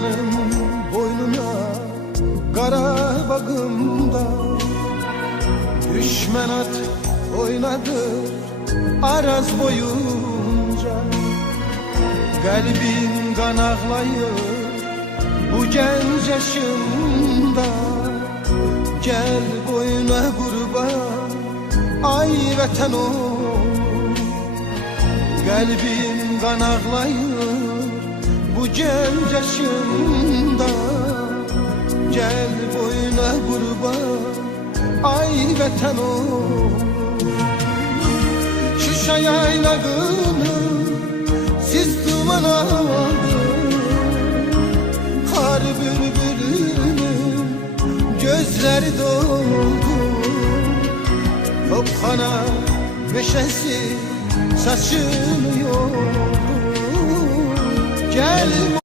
Sevdanın boynuna kara bakımda düşman at oynadı araz boyunca. Kalbin kan ağlayır bu genç yaşında. Gel boyuna kurban ay vatan ol. Kalbin kan ağlayır bu genç yaşında. Gel boyuna kurban ay vatan ol. Şuşa yaylağını siz duman aldı, kar bülbülünün gözleri doldu. Topkana meşesi saçını yordu. Gel